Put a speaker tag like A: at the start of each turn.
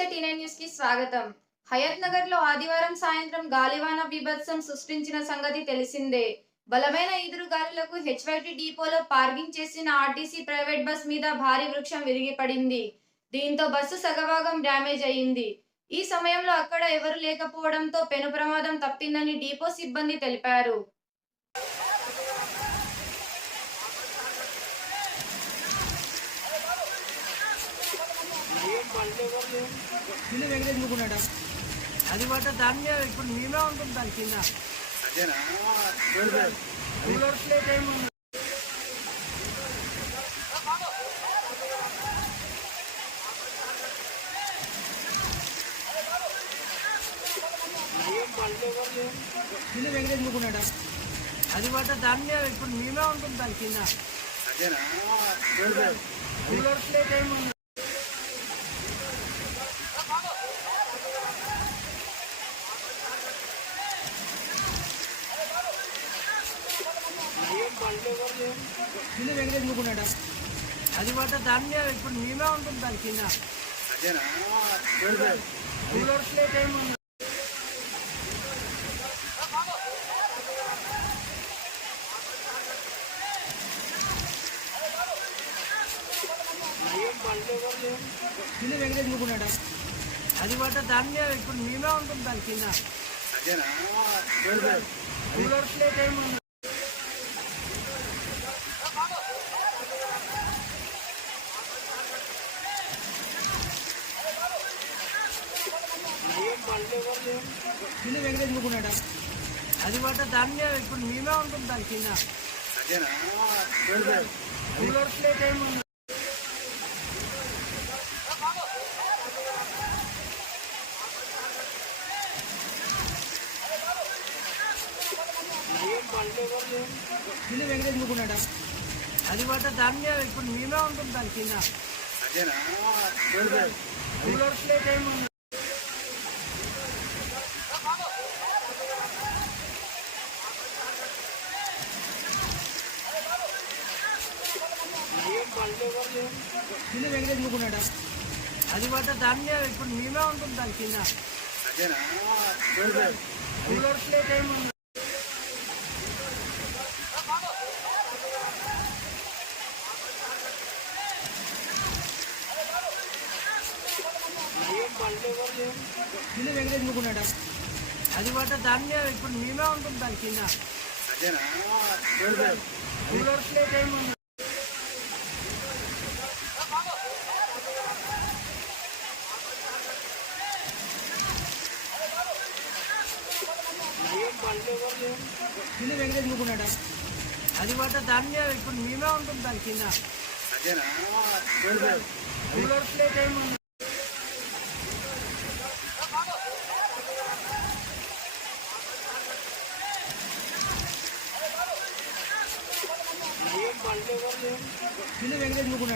A: స్వాగతం హయత్ నగర్లో ఆదివారం సాయంత్రం గాలివాన బీభత్సం సృష్టించిన సంగతి తెలిసిందే. బలమైన ఈదురు గాలులకు హెచ్వైటీ డిపోలో పార్కింగ్ చేసిన ఆర్టీసీ ప్రైవేట్ బస్ మీద భారీ వృక్షం విరిగిపడింది. దీంతో బస్సు సగభాగం డ్యామేజ్ అయింది. ఈ సమయంలో అక్కడ ఎవరు లేకపోవడంతో పెను ప్రమాదం తప్పిందని డిపో సిబ్బంది తెలిపారు.
B: కింద వెంకటేష్ ముక్కున్నాడా అది పట్ట దాని మీద ఇప్పుడు మేమే ఉంటుంది దాని కింద. కింద వెంకటేష్ ముక్కున్నాడా అది పట్ట దాని మీద ఇప్పుడు మేమే ఉంటుంది దాని కింద.
C: అదేనా
B: కూలర్ కింద వెంకటేష్ అది పట్ట దాని మీద ఇప్పుడు మేమే ఉంటుంది దాని కింద.
C: అదేనా
B: కూలర్ కింద వెంకటేష్ అది పట్ట దాని మీద ఇప్పుడు మేమే ఉంటుంది దాని కింద
C: అదేనా
B: కూలర్ ప్లేట్ ఏమి ఉంది కింద వెంకటేష్ అది మాట దాన్ని ఇప్పుడు మేమే ఉంటుంది దాని కింద. కింద వెంకటేష్ అది మాట దాన్ని ఇప్పుడు మేమే ఉంటుంది దాని కింద
C: అదేనా
B: కూలర్ ప్లేట్ ఏమి ఉంది కింద వెంకటేష్ ముక్కున్నాడా అది పట్ట దాని మీద ఇప్పుడు మేమే ఉంటుంది దాని కింద. కింద వెంకటేష్ ముక్కున్నాడా అది పట్ట దాని మీద ఇప్పుడు మేమే ఉంటుంది దాని కింద
C: అదేనా
B: కూలర్ ప్లేట్ ఏమి ఉంది కింద వెంకటేష్ ముక్కున్నాడా అది పట్ట దాని మీద ఇప్పుడు మేమే ఉంటుంది దాని కింద కూలర్ ప్లేట్ ఏమి కింద వెంకటేష్ ముక్కున్నాడా